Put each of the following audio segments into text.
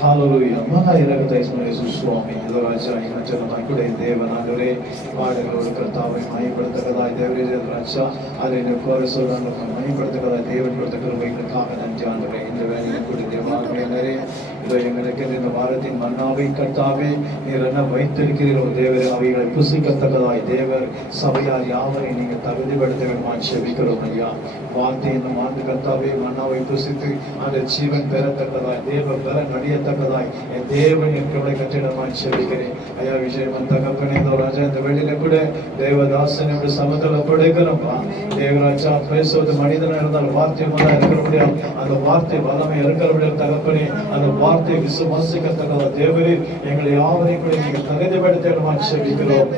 Hallelujah. Maka இரக்கத்தை இயேசு சுவாமி இதோ ராஜா இனச்சனமாய் கூட தேவனாகவே பாடுகளோடு கர்த்தாவை மகிமைப்படுத்தக்கதாய் தேவரே ராஜா அதை கோரசோடான மகிமைப்படுத்தக்கதாய் தேவன் கொடுத்த கிருபைகளுக்காக நன்றி ஆண்டவரே. இந்த வேலையில் கூட தேவாலயங்களே இதோ எங்களுக்கு இந்த வாரத்தின் மன்னாவை கர்த்தாவே நீர் என்ன வைத்திருக்கிறீர்களோ தேவரே அவைகளை புசிக்கத்தக்கதாய் தேவர் சபையார் யாவரை நீங்கள் தகுதிப்படுத்த வேண்டுமா செபிக்கிறோம் ஐயா. வார்த்தை என்னும் ஆண்டு கர்த்தாவே மன்னாவை புசித்து அந்த ஜீவன் பெறத்தக்கதாய் தேவ பெற நடியத்தக்கதாய் என் தேவன் எங்களை கட்டிடமாய் செபிக்கிறேன் ஐயா. விஷயம் தகப்பனே ராஜா இந்த வெளியில கூட தேவதாசன் எப்படி சமத்துல படுக்கிறோம்ப்பா தேவராஜா பேசுவது மனிதனா இருந்தால் வார்த்தை மூலம் இருக்கிற முடியும். அந்த வார்த்தை வல்லமை இருக்கிற முடியும் தகப்பனே. அந்த வார்த்தை விசுவாசிக்கத்தக்கதா தேவரே எங்களை யாவரையும் கூட நீங்கள் தகுதிப்படுத்தமாய் செபிக்கிறோம்.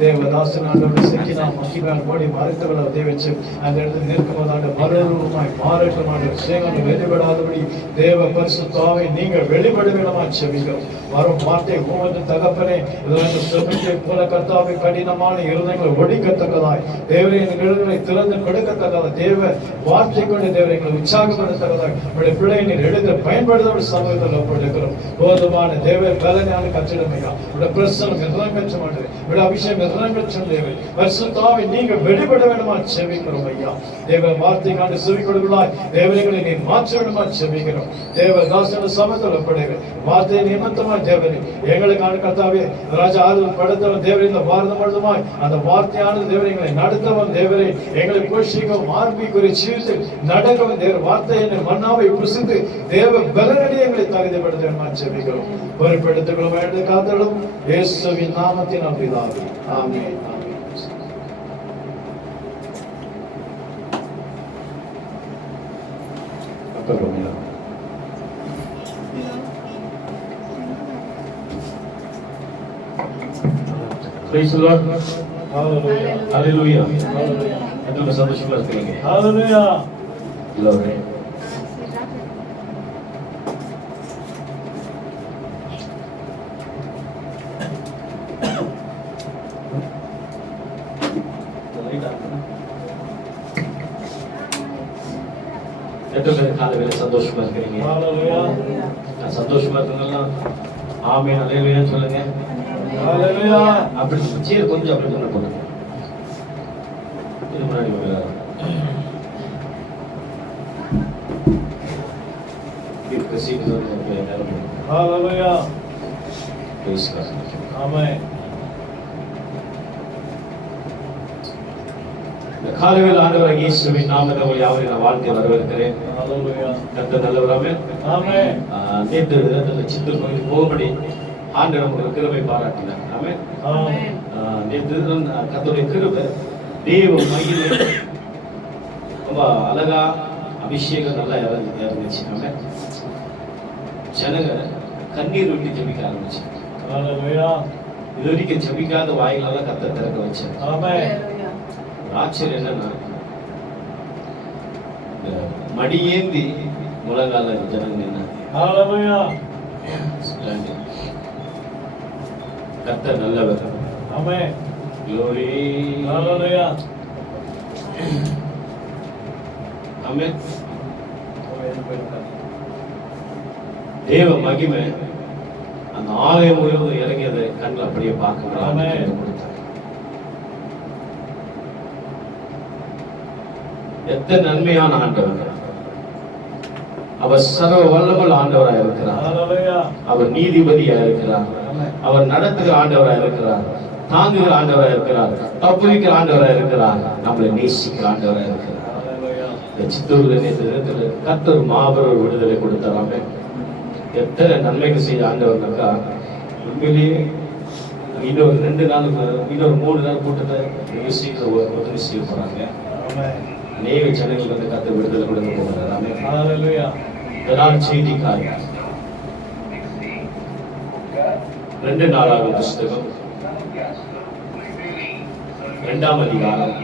தேவதாசன் ஆண்டோடு சிக்கி நாம் மகிழ்வான் மோடி மறைத்தவள தேவச்சு அந்த இடத்துல நிற்கும்போது மறுரூபமாய் மாறட்டமான சேவன் வெளிப்படாதபடி தேவ பரிசுத்தாவை நீங்கள் வெளிப்படுவீனமா செபிக்கிறோம். வரும் வார்த்தை உமது தகப்பனே செபிக்கை போல கர்த்தாவை கடினமான இருதயங்களை ஒடிக்கத்தக்கதாய் தேவரின் நிழல்களை திறந்து கொடுக்கத்தக்கதாய் தேவ வார்த்தை கொண்டு தேவரைகளை உற்சாகப்படுத்தக்கதாய் உடைய பிள்ளையை நீர் எடுத்து பயன்படுத்த சமூகத்தில் ஒப்படைக்கிறோம். போதுமான தேவ பலனான கச்சிடமையா உடைய பிரசனம் எல்லாம் கற்ற மாட்டேன் அபிஷேகம் எல்லாம் கற்ற தேவை பரிசுத்தாவை நீங்க வெளிப்பட வேண்டுமா செபிக்கிறோம் ஐயா. தேவ வார்த்தை காண்டு செவி கொடுக்கலாய் தேவரைகளை நீ மாற்ற வேண்டுமா செபிக்கிறோம். தேவதாசன சமத்தில் ஒப்படைக்கிறேன் வார்த்தை நிமித்தமாய் தேவரே எங்களுக்கான கர்த்தாவே ராஜா ஆறுதல் படுத்தவன் தேவரே இந்த வார்த்தை மட்டுமாய் அந்த வார்த்தையானது தேவரை எங்களை நடத்தவன் தேவரே எங்களை போஷிக்கவும் ஆன்மீக ஜீவித்தில் நடக்கவும் தேவ வார்த்தையை மன்னாவை புசித்து தேவ பலனடி எங்களை தகுதிப்படுத்த வேண்டுமா செபிக்கிறோம். பொறுப்பெடுத்துக்கொள்ள வேண்டும் காத்தலும் இயேசுவின் நாமத்தின் பிதாவே ஆமென். Praise the Lord. Hallelujah. Hallelujah. Hallelujah. சந்தோஷமா இருக்கீங்க. Hallelujah. Glory. காலையில சந்தோஷமா இருக்கிறீங்க. சந்தோஷமா இருக்கீங்களா? ஆமென். ஹல்லேலூயா சொல்லுங்க. ஹல்லேலூயா. அப்படி சீர் கொஞ்சம் அப்படி பண்ண போடுங்க. இது முன்னாடி இந்த சீட் வந்து ஹல்லேலூயா. Price God. ஆமென். காலையில் ஆண்டவர் இயேசுவின் நாமத்தில் உங்களை யாவரையும் வாழ்த்து வரவேற்கிறேன். கர்த்தர் நல்லவராமே. ஆமென். நேற்று அந்த சித்தூர் கோயிலுக்கு போகும்படி ஆண்டவர் உங்களுக்கு கிருபை பாராட்டினார். ஆமென். ஆமென். நேற்று கர்த்தருடைய கிருபை தேவ மகிமை ரொம்ப அழகா அபிஷேகம் நல்லா இருந்துச்சு. ஆமென். ஜனங்க கண்ணீர் விட்டு ஜெபிக்க ஆரம்பிச்சு. இது வரைக்கும் ஜெபிக்காத வாயிலெல்லாம் கர்த்தர் திறக்க வச்சார். ஆமென். ஆச்சரியம் என்னன்னா மடியேந்தி முழங்கால ஜனங்க என்ன கர்த்தர் நல்லவர். ஆமென். glory. ஹalleluya. ஆமென். தேவ மகிமை அந்த ஆலயம் முழுவதும் இறங்கியதை கண்ணில் அப்படியே பார்க்க. ஆமென். எத்தனை நன்மையான ஆண்டவர். அவர் சர்வ வல்லமையுள்ள ஆண்டவராக இருக்கிறார். அவர் நீதிபதியாக இருக்கிறார். அவர் நடத்துகிற ஆண்டவராக இருக்கிறார். தாங்குகிற ஆண்டவராக இருக்கிறார். தப்புவிக்கிற ஆண்டவராக இருக்கிறார். நம்மளை நேசிக்கிற ஆண்டவராக இருக்கிறார். சித்தூர்ல கர்த்தர் மாபெரும் விடுதலை கொடுத்தாராமே. எத்தனை நன்மைகள் செய்ய ஆண்டவர்னாக்கா உண்மையிலேயே இன்னொரு 2 நாள் இன்னொரு 3 நாள் கூட்டத்தை உதவி செய்ய போறாங்க. அநேக ஜனங்கள் வந்து கர்த்தர் விடுதலை கொடுக்க போகிறார். இதனால் செய்திக்காக 2 நாளாகும் புஸ்தகம் 2ஆம் அதிகாரம்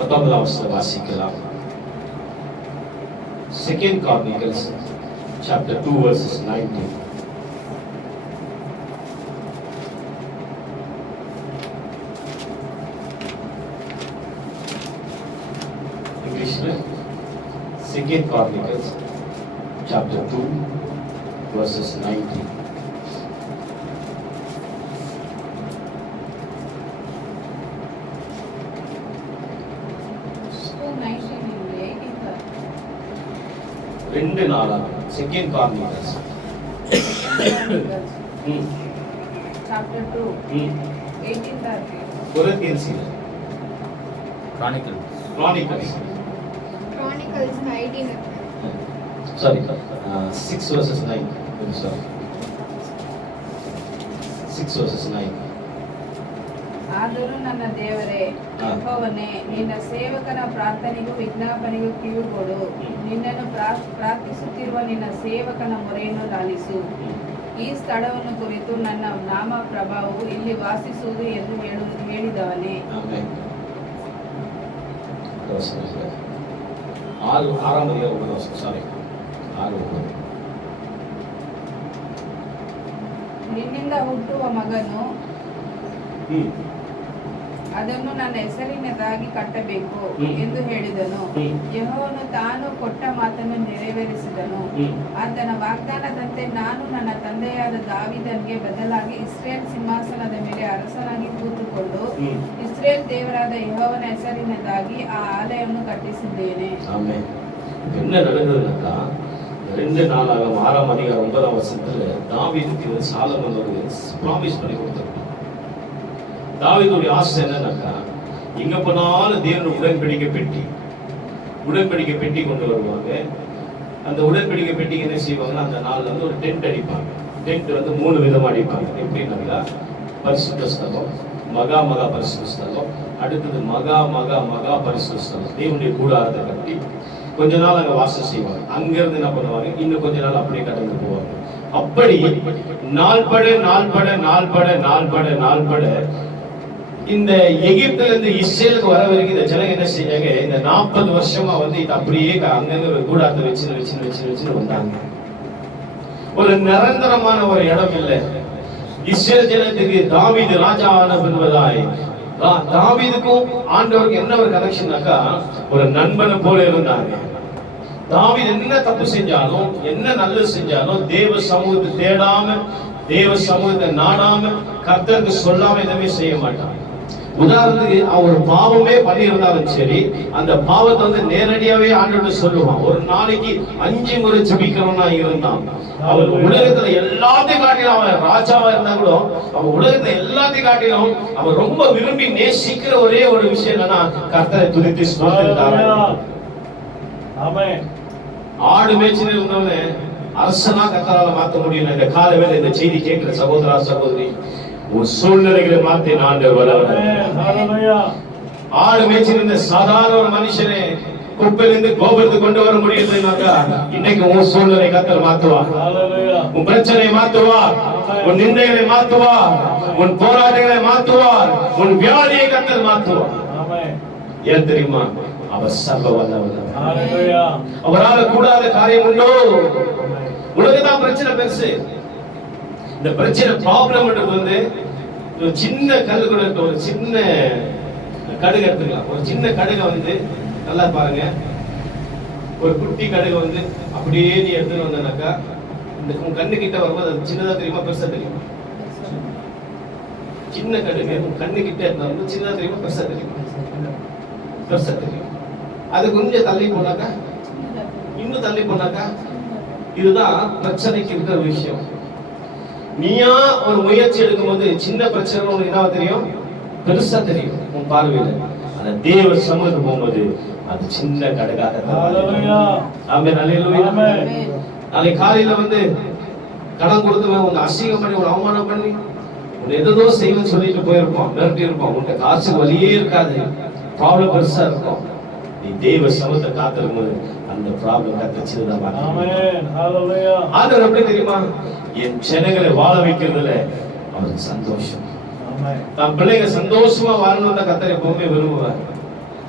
19ஆம் வசனம் வாசிக்கலாம். 2 Chronicles chapter 2 verses 19. English 2 Chronicles chapter 2, verses 19. ரெண்டு நாளாகும். Second chronicles chapter 2 18:30 Corinthians Chronicles. Chronicles Chronicles 19 sorry 6 verses 9. I'm sorry 6 verses 9. ಆದರೂ ನನ್ನ ದೇವರೇ ಯೆಹೋವನೇ, ನಿನ್ನ ಸೇವಕನ ಪ್ರಾರ್ಥನೆಗೂ ವಿಜ್ಞಾಪನೆಗೂ ಕಿವಿಗೊಡು. ನಿನ್ನನ್ನು ಪ್ರಾರ್ಥಿಸುತ್ತಿರುವ ನಿನ್ನ ಸೇವಕನ ಮೊರೆಯನ್ನು ಲಾಲಿಸು. ಈ ಸ್ಥಳವನ್ನು ಕುರಿತು ನನ್ನ ನಾಮ ಪ್ರಭಾವವು ಇಲ್ಲಿ ವಾಸಿಸುವುದು ಎಂದು ಹೇಳಿದವನೇ. ನಿನ್ನಿಂದ ಹುಟ್ಟುವ ಮಗನು ಅದನ್ನು ನನ್ನ ಹೆಸರಿನದಾಗಿ ಕಟ್ಟಬೇಕು ಎಂದು ಹೇಳಿದನು. ಯೆಹೋವನು ತಾನು ಕೊಟ್ಟ ಮಾತನ್ನು ನೆರವೇರಿಸಿದನು. ಆತನ ವಾಗ್ದಾನದಂತೆ ನಾನು ನನ್ನ ತಂದೆಯಾದ ದಾವೀದನಿಗೆ ಬದಲಾಗಿ ಇಸ್ರೇಲ್ ಸಿಂಹಾಸನದ ಮೇಲೆ ಅರಸನಾಗಿ ಕೂತುಕೊಂಡು ಇಸ್ರೇಲ್ ದೇವರಾದ ಯೆಹೋವನ ಹೆಸರಿನದಾಗಿ ಆ ಆಲಯವನ್ನು ಕಟ್ಟಿಸಿದ್ದೇನೆ. என்ன நடந்ததுன்னா 2 நாளாகும் 6ஆம் அதிகாரம் 9ஆம் வசனத்துல தாவீதுக்கு சாலமோன் ஒரு ப்ராமிஸ் பண்ணி கொடுத்தார். தாவீதுடைய ஆசை என்னன்னாக்கா, எங்க போனாலும் தேவனுடைய உடன்படிக்கை பெட்டி கொண்டு வருவாங்க. அந்த உடன்படிக்கை பெட்டிக்கு என்ன செய்வாங்கன்னா, அந்த நாள்ல வந்து ஒரு டென்ட் அடிப்பாங்க. டென்ட் வந்து 3 விதமா அடிப்பாங்க. எப்படின்னாக்கா, பரிசுத்த ஸ்தலம், மகா மகா பரிசுத்த ஸ்தலம், அடுத்தது மகா மகா மகா பரிசுத்த ஸ்தலம். தேவனுடைய கூடாரத்தை கட்டி கொஞ்ச நாள் அங்க வாசம் செய்வாங்க. அங்க இருந்து என்ன பண்ணுவாங்க, இன்னும் கொஞ்ச நாள் அப்படியே கடந்து போவாங்க. அப்படி நாள்பட இந்த எகிப்துல இருந்து இஸ்ரேலுக்கு வர வரைக்கும் இந்த ஜனங்க என்ன செஞ்சாங்க, இந்த 40 வருஷமா வந்து இது அப்படியே அங்கங்க கூடாரத்தை வச்சு வந்தாங்க. ஒரு நிரந்தரமான ஒரு இடம் இல்லை. இஸ்ரேல் ஜனத்துக்கு தாவீது ராஜாவான என்பதாய் தாவீதுக்கும் ஆண்டவருக்கு என்ன ஒரு கனெக்ஷன்னாக்கா, ஒரு நண்பனை போல இருந்தாங்க. தாவீது என்ன தப்பு செஞ்சாலும், என்ன நல்லது செஞ்சாலும், தேவ சமூகத்தை தேடாம, தேவ சமூகத்தை நாடாம, கர்த்தருக்கு சொல்லாம எதுவுமே செய்ய மாட்டான். உதாரணத்துக்கு அவர் பாவமே பண்ணியிருந்தாலும் சரி, அந்த பாவத்தை வந்து நேரடியாவே ஆண்டவர்கிட்ட சொல்லுவான். ஒரு நாளைக்கு 5 முறை ஜெபிக்கிறவனா இருந்தான். அவர் உலகத்துல எல்லாத்தையும் காட்டிலும், அவன் ராஜாவா இருந்தா கூட அவன் உலகத்துல எல்லாத்தையும் காட்டிலும் அவர் ரொம்ப விரும்பி நேசிக்கிற ஒரே ஒரு விஷயம் என்னன்னா, கர்த்தரை துதித்து ஸ்தோத்திரித்தார். ஆடு மேய்ச்சல் இருந்தவனே அரசனா கர்த்தரால மாத்த முடியும். இந்த கால வேளை இந்த செய்தி கேட்கிற சகோதரா சகோதரி, ஒரு சூழ்நிலைகளை மாத்தி ஆண்டவர் வல்லவர். ஆடு மேய்ச்சிருந்த சாதாரண ஒரு மனுஷனே குப்பையிலிருந்து கோபுரத்துக்கு கொண்டு வர முடியுதுனாக்கா, இன்னைக்கு உன் சூழ்நிலை கர்த்தர் மாத்துவார். உன் பிரச்சனையை மாத்துவார், உன் நிந்தைகளை மாத்துவார், உன் போராட்டங்களை மாத்துவார், உன் வியாதியை கர்த்தர் மாத்துவார். ஏன் தெரியுமா? அவர் சர்வ வல்லவர். அவரால் கூடாத காரியம் உண்டோ? உலகத்தான் பிரச்சனை பெருசு. இந்த பிரச்சனை ப்ராப்ளம் வந்து ஒரு சின்ன கல்லு கூட, ஒரு சின்ன கடுகு எடுத்துக்கலாம். ஒரு சின்ன கடுகை வந்து நல்லா பாருங்க, ஒரு குட்டி கடுகை வந்து அப்படியே நீ எடுத்துட்டு வந்தனாக்கா, இந்த உன் கண்ணு கிட்ட வரும்போது அது சின்னதா தெரியுமா பெருசா தெரியுமா? சின்ன கடுகு உன் கண்ணு கிட்ட இருந்தாலும் சின்னதா தெரியுமா பெருசா தெரியுமா? பெருசா தெரியும். அது கொஞ்சம் தள்ளி போனாக்கா, இன்னும் தள்ளி போனாக்கா, இதுதான் பிரச்சனைக்கு இருக்கிற விஷயம். நீயா ஒரு முயற்சி எடுக்கும்போது சின்ன பிரச்சனை உனக்கு என்ன தெரியும்? பெருசா தெரியும் உன் பார்வையில. ஆனா தேவ சமூகத்துக்கு போகும்போது அது சின்ன கடுகாக. நாளைக்கு காலையில வந்து கடன் கொடுத்து உங்க அசிங்கம் பண்ணி, ஒரு அவமானம் பண்ணி, உன்னை எதோ செய்வேன்னு சொல்லிட்டு போயிருப்பான், மிரட்டி இருப்பான். உன்கிட்ட காசு வழியே இருக்காது, ப்ராப்ளம் பெருசா இருக்கும். நீ தேவ சமூகத்தை காத்திருக்கும்போது அந்த ப்ராப்ளம் கத்தச்சிருதான். ஆண்டவர் எப்படி தெரியுமா? என் ஜனங்களை வாழ வைக்கிறதுல அவருக்கு சந்தோஷம். தன் பிள்ளைங்க சந்தோஷமா வாழணும் தான் கர்த்தர் எப்பவுமே விரும்புவார்.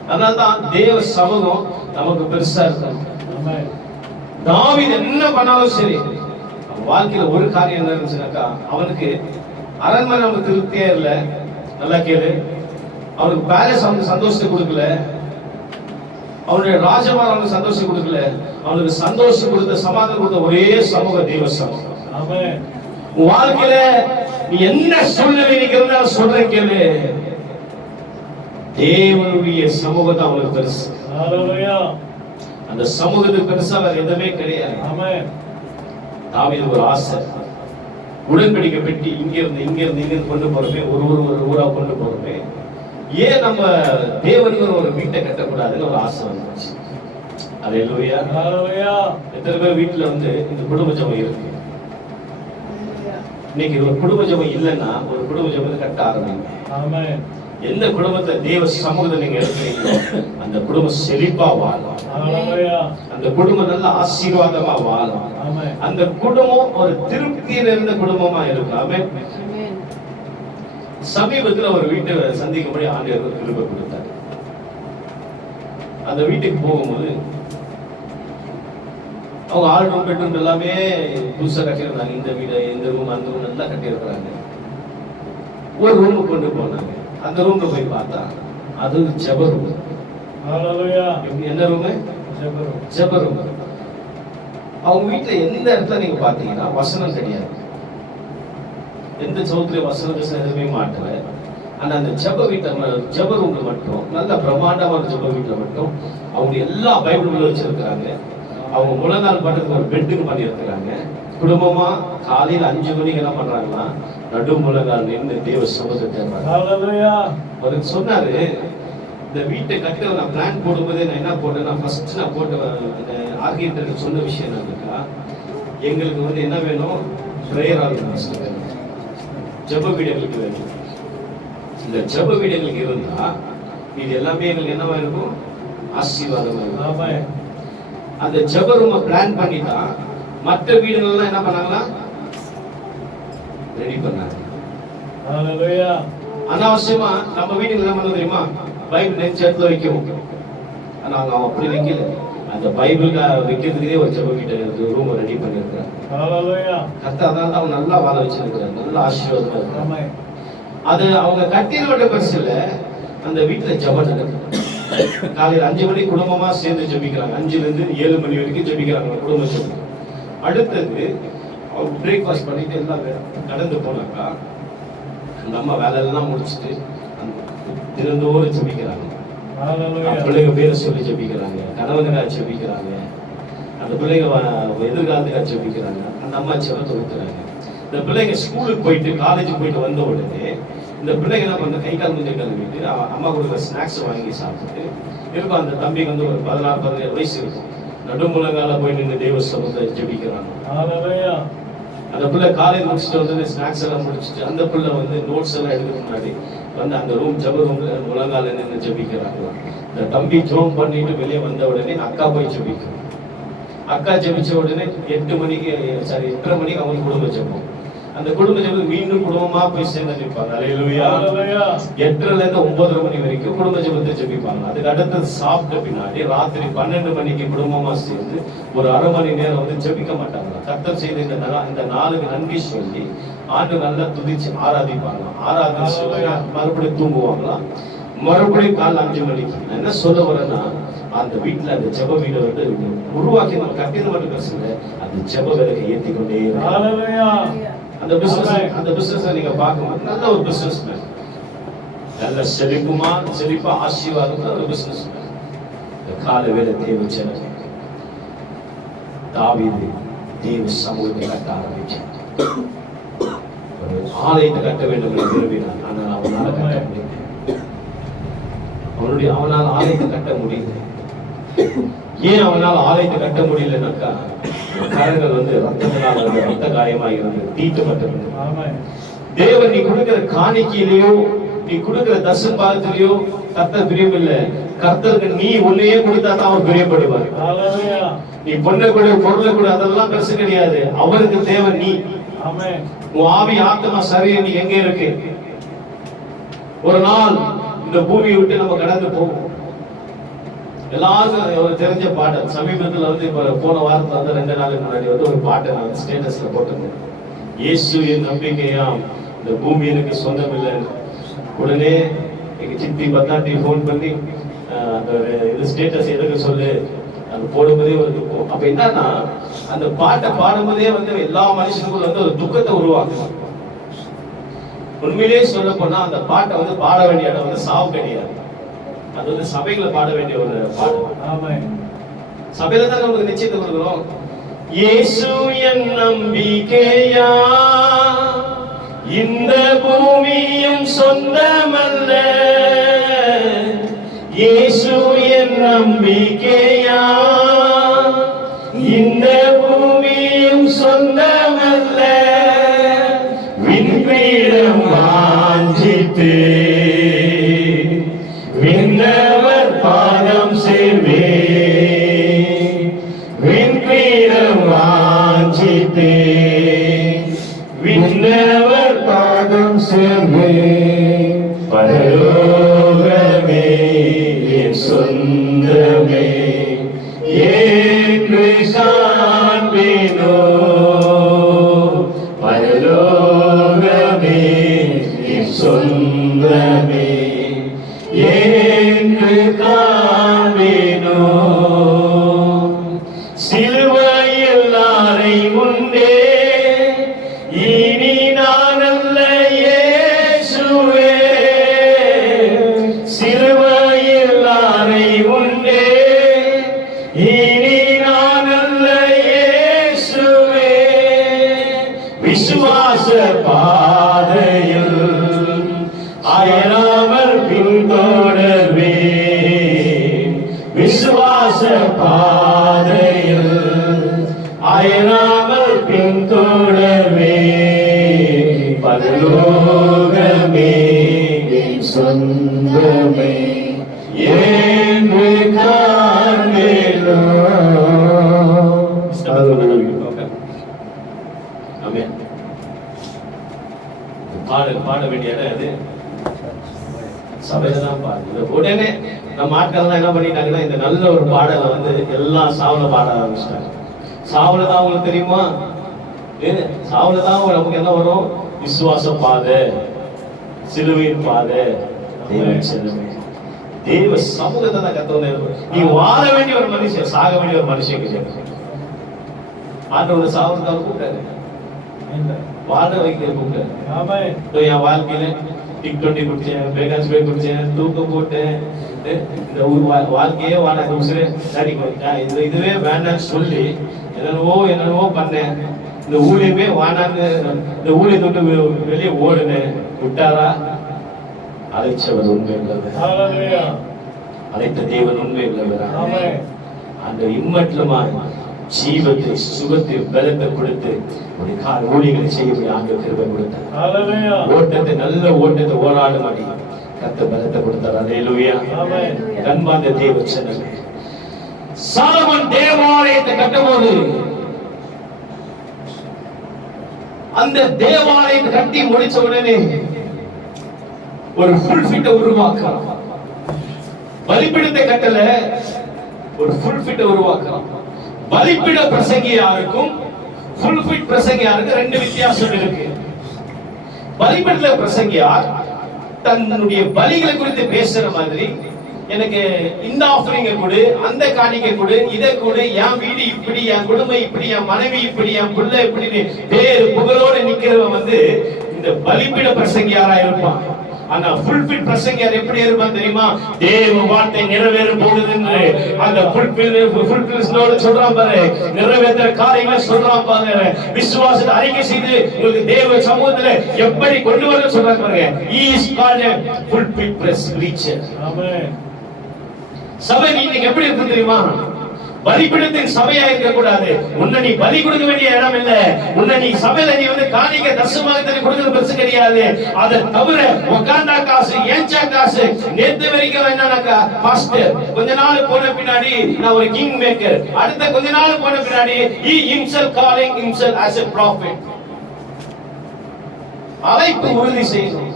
அதனால்தான் தேவ சமூகம் நமக்கு பெருசா இருக்கும். தாவீது என்ன பண்ணாலும் சரி, வாழ்க்கையில ஒரு காரியம் என்ன இருந்துச்சுனாக்கா, அவனுக்கு அரண்மனை அவனுக்கு திருப்தியே இல்லை. நல்லா கேளு, அவனுக்கு பேலஸ் அவனுக்கு சந்தோஷத்தை கொடுக்கல, அவனுடைய ராஜபாரம் அவனுக்கு சந்தோஷம் கொடுக்கல. அவனுக்கு சந்தோஷம் கொடுத்த, சமாதானம் கொடுத்த ஒரே சமூக தேவ சமூகம். ஆமென். உன் வாழ்க்கையில நீ என்ன சூழ்நிலை இருந்தாலும் சொல்ற கேளு, தேவனுடைய சமூகத்தை அவனுக்கு பெருசு. ஹalleluya. அந்த சமூகத்துக்கு பெருசா வேற எதுவுமே கிடையாது. ஆமென். தாவீது ஒரு ஆசை, உடன்படிக்கை பெட்டி இங்க இருந்து கொண்டு போறமே, ஒரு ஊரா கொண்டு போறமே, ஏன் நம்ம தேவனுக்கு ஒரு வீட்டை கட்டக்கூடாதுன்னு ஒரு ஆசை வந்துச்சு. அல்லேலூயா. ஹalleluya. எத்தனை பேர் வீட்டுல வந்து இந்த குடும்ப ஜெபம் இருக்கு? இன்னைக்கு ஒரு குடும்ப ஜெபம் இல்லைன்னா ஒரு குடும்ப ஜெபத்தை கட்ட ஆரம்பிங்க. ஆமென். எந்த குடும்பத்தை தேவ சமூகத்தை நீங்க இருக்கிறீங்களோ அந்த குடும்பம் செழிப்பா வாழும். ஹalleluya. அந்த குடும்பம் நல்ல ஆசீர்வாதமா வாழும். ஆமென். அந்த குடும்பம் ஒரு திருப்தியில் இருந்த குடும்பமா இருக்கும். ஆமென். சமீபத்துல ஒரு வீட்டை சந்திக்கும்படி ஆண்டவர் கிருபை கொடுத்தார். அந்த வீட்டுக்கு போகும்போது அவங்க ஆல் ரூம் பெட்ரூம் எல்லாமே புதுசா கட்டியிருந்தாங்க. இந்த வீடு, இந்த ரூம், அந்த ரூம் எல்லாம் கட்டியிருக்கிறாங்க. ஒரு ரூமுக்கு கொண்டு போனாங்க. அந்த ரூம்ல போய் பார்த்தா அது ஜெப ரூம். ஹalleluya. என்ன ரூம்? ஜெப ரூம். அவங்க வீட்டுல எந்த இடத்துல நீங்க பாத்தீங்கன்னா வசனம் கிடையாது. எந்த சௌத்திரிய வசனம் எதுவுமே மாட்டல. ஆனா அந்த ஜெப ரூம்ல மட்டும் நல்ல பிரம்மாண்டமான ஜெப வீட்டுல மட்டும் அவங்க எல்லா பைபிளும் வச்சிருக்கிறாங்க. அவங்க முழங்கால் பட்டத்துக்கு ஒரு பெட்டுக்கு பண்ணி இருக்கிறாங்க. குடும்பமா காலையில 5 மணிக்கு என்ன பண்றாங்கன்னா நடு முழங்கால் நின்று தேவ சமூகத்தை தேடுறாங்க. அவருக்கு சொன்னாரு, இந்த வீட்டை கட்ட நான் பிளான் போடும்போதே நான் என்ன போட்டேன்னா, ஃபர்ஸ்ட் நான் போட்ட ஆர்கிடெக்ட் சொன்ன விஷயம் என்னன்னா, எங்களுக்கு வந்து என்ன வேணும், பிரேயர் ஆர்கனைசேஷன் வேணும், ஜெப வீடுகளுக்கு வேணும். இந்த ஜெப வீடுகளுக்கு இருந்தா இது எல்லாமே எங்களுக்கு என்னவா இருக்கும், ஆசீர்வாதமா இருக்கும். அந்த ஜெப ரூமை பிளான் பண்ணிட்டா மற்ற வீடுகள்லாம் என்ன பண்ணாங்களா, ரெடி பண்ணாங்க. அனாவசியமா நம்ம வீட்டுல என்ன பண்ண தெரியுமா, பைபிள் நெஞ்ச இடத்துல வைக்கும். ஆனா அவங்க அப்படி வைக்கல. அந்த பைபிள் வைக்கிறதுக்கே ஒரு ஜெப வீட்டை ரூம் ரெடி பண்ணிருக்கிறாங்க. கர்த்தர் அவங்க நல்லா வாழ வச்சிருக்கிறாங்க, நல்ல ஆசீர்வாதமா இருக்காங்க. அது அவங்க கட்டினோட பெருசு இல்ல, அந்த வீட்டுல ஜெபம் நடக்குது. காலையில் 5 மணி குடும்பமா சேர்ந்து ஜெபிக்கிறாங்க. 5 இருந்து 7 மணி வரைக்கும் ஜெபிக்கிறாங்க குடும்ப ஜெபம். அடுத்தது அவங்க பிரேக்ஃபாஸ்ட் பண்ணிட்டு எல்லாம் கடந்து போனாக்கா அந்த அம்மா வேலையெல்லாம் முடிச்சுட்டு தினந்தோறும் ஜெபிக்கிறாங்க. பிள்ளைங்க பேரை சொல்லி ஜெபிக்கிறாங்க, கணவனுக்காக ஜெபிக்கிறாங்க, அந்த பிள்ளைங்க எதிர்காலத்துக்காக ஜெபிக்கிறாங்க. அந்த அம்மா ஜெபத்தை ஊத்துறாங்க. இந்த பிள்ளைங்க ஸ்கூலுக்கு போயிட்டு காலேஜுக்கு போயிட்டு வந்த உடனே இந்த பிள்ளைங்க என்ன பண்ண, கை கால் முந்தைய கழுவிட்டு அம்மா கொடுக்குற ஸ்நாக்ஸ் வாங்கி சாப்பிட்டுட்டு இருக்கும். அந்த தம்பிக்கு வந்து ஒரு 16-17 வயசு இருக்கும். நடுமுழங்கால போய் நின்று தேவ சமூகத்தை ஜெபிக்கிறாங்க. அந்த பிள்ளை காலேஜ் முடிச்சுட்டு வந்து ஸ்நாக்ஸ் எல்லாம் முடிச்சுட்டு அந்த பிள்ளை வந்து நோட்ஸ் எல்லாம் எடுக்கிறதுக்கு முன்னாடி வந்து அந்த ரூம் ஜெப ரூம்ல முழங்கால நின்று ஜெபிக்கிறாங்க. இந்த தம்பி ஜோம் பண்ணிட்டு வெளியே வந்த உடனே அக்கா போய் ஜெபிக்கும். அக்கா ஜெபிச்ச உடனே 8 மணிக்கு 8:30 மணிக்கு அவங்க குடும்ப ஜெபம். அந்த குடும்ப ஜெபம் மீண்டும் குடும்பமா போய் சேர்ந்து நிற்பாங்க. அல்லேலூயா. 8:30 இருந்து 9:30 மணி வரைக்கும் குடும்ப ஜெபத்தை ஜெபிப்பாங்க. அதுக்கு அடுத்து சாப்பிட்ட பின்னாடி ராத்திரி 12 மணிக்கு குடும்பமா சேர்ந்து ஒரு அரை மணி நேரம் வந்து ஜெபிக்க மாட்டாங்க. கர்த்தர் செய்த இந்த நாளுக்கு நன்றி சொல்லி ஆண்டு நல்லா துதிச்சு ஆராதிப்பாங்க. ஆராதிச்சு மறுபடியும் தூங்குவாங்களாம். மறுபடியும் காலைல 5 மணிக்கு. நான் என்ன சொல்ல வரேன்னா, அந்த வீட்டுல அந்த ஜெப வீடு வந்து உருவாக்கி நம்ம கட்டின மட்டும் பேசுங்க, அந்த ஜெப விளக்கை ஏற்றி கொண்டே அந்த பிசினஸ் நீங்க பார்க்கும்போது நல்ல ஒரு பிசினஸ் மேன், நல்ல செழிப்பா ஆசீர்வாதம் ஒரு பிசினஸ் மேன். இந்த கால வேலை தேவ ஜனமே, தாவீது தேவ சமூகத்தை கட்ட ஆரம்பிச்சான். ஒரு ஆலயத்தை கட்ட வேண்டும் என்று விரும்பினான். ஆனால் அவனால் கட்ட முடியல. அவனால் ஆலயத்தை கட்ட முடியல. ஏன் அவனால் ஆலயத்தை கட்ட முடியலனாக்கா, கரங்கள் வந்து ரத்தத்தினால் வந்து ரத்த காயமாகிறது, தீட்டுப்பட்டிருந்தது. தேவன் நீ கொடுக்கிற காணிக்கையிலேயோ நீ கொடுக்கிற தசம்பாகத்திலேயோ கர்த்தர் பிரியமில்லை. கர்த்தருக்கு நீ உன்னையே கொடுத்தா தான் அவர் பிரியப்படுவார். நீ பொண்ணை கூட பொருளை கூட அதெல்லாம் பெருசு கிடையாது. அவருக்கு தேவை நீ. உன் ஆவி ஆத்மா சரீரம் நீ எங்க இருக்கு? ஒரு நாள் இந்த பூமியை விட்டு நம்ம கடந்து போவோம். எல்லாருக்கும் தெரிஞ்ச பாட்டு. சமீபத்தில் வந்து இப்ப போன வாரத்துல வந்து 2 நாளுக்கு முன்னாடி வந்து ஒரு பாட்டை நான் ஸ்டேட்டஸ்ல போட்டிருந்தேன். இயேசு என் நம்பிக்கையாம், இந்த பூமி எனக்கு சொந்தம் இல்லை. உடனே எங்க சித்தி பத்தாட்டி போன் பண்ணி அந்த இது ஸ்டேட்டஸ் எதுக்கு சொல்லு, அது போடும்போதே ஒரு துக்கம். அப்ப என்னன்னா அந்த பாட்டை பாடும்போதே வந்து எல்லா மனுஷனுக்கும் வந்து ஒரு துக்கத்தை உருவாக்கும். உண்மையிலேயே சொல்ல போனா அந்த பாட்டை வந்து பாட வேண்டிய இடம் வந்து சாவு கிடையாது. அது வந்து சபைகளை பாட வேண்டிய ஒரு பாட்டு. சபையில தான் நமக்கு நிச்சயத்தை கொடுக்கிறோம். இயேசு என் நம்பிக்கையா, இந்த பூமியும் சொந்தமல்ல. இயேசு என் நம்பிக்கையா, இந்த பூமியும் சொந்தமல்ல. விண்பீடம் வாஞ்சித்து விண்ணவர் பாதம் சேர்வே. விண்பீடம் வாஞ்சித்து விண்ணவர் பாதம் சேர்வே. பரலோகமே என் சொந்தமே என்று காண்பேனோ. பரலோகமே என் சொந்தமே என்று காண்பேனோ. சிலுவையில் அறை முன்னே இனி நான் அல்ல இயேசுவே. சிலுவையில் அறை முன்னே இனி நான் அல்ல இயேசுவே. விசுவாச பாதையில் அயராமல் பின்தொடர்வே. விசுவாச பாதையில் அயராமல் பின்தொடர்வே. பரலோகமே என் சொந்தமே என்று காண்பேனோ. ஆமென். பாட வேண்டிய இடம் அது சபையில தான் பாடு. உடனே நம்ம ஆட்கள் என்ன பண்ணிட்டாங்கன்னா இந்த நல்ல ஒரு பாடலை வந்து எல்லாம் சாவுல பாட ஆரம்பிச்சிட்டாங்க. சாவுல தான் உங்களுக்கு தெரியுமா, சாவுல தான் நமக்கு என்ன வரும்? விசுவாச பாதை, சிலுவையின் பாதை, தேவன் செல்லுமே. தேவ சமூகத்தை தான் கத்தவங்க. நீ வாழ வேண்டிய ஒரு மனுஷன், சாக வேண்டிய ஒரு மனுஷன் கிடையாது. ஆண்டோட சாவுக்காக கூப்பிட்டாரு, வாழ வைக்க கூப்பிட்டாரு. என் வாழ்க்கையில டிக்-20 குடிச்சேன், பேகான்ஸ் பேக் குடிச்சேன், தூக்கம் போட்டேன், இந்த வாழ்க்கையே வாழ இதுவே வேண்டான்னு சொல்லி என்னென்னவோ பண்ணேன். இந்த ஊழியமே வானான்னு இந்த ஊழியத்தை விட்டு வெளியே ஓடுனேன். விட்டாரா? அழைச்சவர் உண்மை உள்ளவர், அழைத்த தேவன் உண்மை உள்ளவர். அந்த இம்மட்டுமாய் ஜீவத்தை சுகத்தை பலத்தை கொடுத்து ஊழியர்களை செய்ய ஆண்டவர் கிருபை கொடுத்தார். ஓட்டத்தை நல்ல ஓட்டத்தை ஓடாடும்படி கர்த்தர் பலத்தை கொடுத்தார். அல்லேலூயா. அன்பார்ந்த தேவ ஜனமே, சாலமோன் தேவாலயத்தை கட்டும்போது அந்த தேவாலயத்தை கட்டி முடிச்ச உடனே ஒரு ஃபுல் ஃபிட்டை உருவாக்கலாம். பலிபீடத்தை கட்டல, ஒரு ஃபுல் ஃபிட்டை உருவாக்கலாம். பலிபீட பிரசங்கியாருக்கும் ஃபுல் ஃபிட் பிரசங்கியாருக்கு ரெண்டு வித்தியாசம் இருக்கு. பலிபீடத்துல பிரசங்கியார் தன்னுடைய பலிகளை குறித்து பேசுற மாதிரி, எனக்கு இந்த ஆஃபரிங்க கொடு, அந்த காணிக்கை கொடு, இதை கொடு, என் வீடு இப்படி, என் குடும்பம் இப்படி, என் மனைவி இப்படி, என் பிள்ளை இப்படி பேரு புகழோடு நிக்கிறவன் வந்து இந்த பலிபீட பிரசங்கியாரா இருப்பான். ஆனா ஃபுல்பில் பிரசங்கியார் எப்படி இருப்பான் தெரியுமா? தேவ வார்த்தை நிறைவேற போகுது என்று அந்த ஃபுல்பில்னோட சொல்றான் பாரு, நிறைவேற்ற காரியங்களை சொல்றான் பாரு. விசுவாசத்தை அறிக்கை செய்து உங்களுக்கு தேவ சமூகத்துல எப்படி கொண்டு வர சொல்றாங்க பாருங்க. He is called a pulpit preacher. ஆமென். சபை இன்னைக்கு எப்படி இருக்கு தெரியுமா? பலிபீடத்தின் சபையா இருக்க கூடாது. உன்னை நீ பலி கொடுக்க வேண்டிய இடம் இல்ல. உன்னை நீ சபையில நீ வந்து காணிக்கை தசமாக கொடுக்கிறது பெருசு கிடையாது. அதை தவிர உக்காந்தா காசு, ஏஞ்சா காசு, நேத்து வரைக்கும் என்னன்னாக்கா பாஸ்டர், கொஞ்ச நாள் போன பின்னாடி நான் ஒரு கிங் மேக்கர், அடுத்த கொஞ்ச நாள் போன பின்னாடி he himself calling himself as a prophet. அழைப்பு உறுதி செய்யணும்.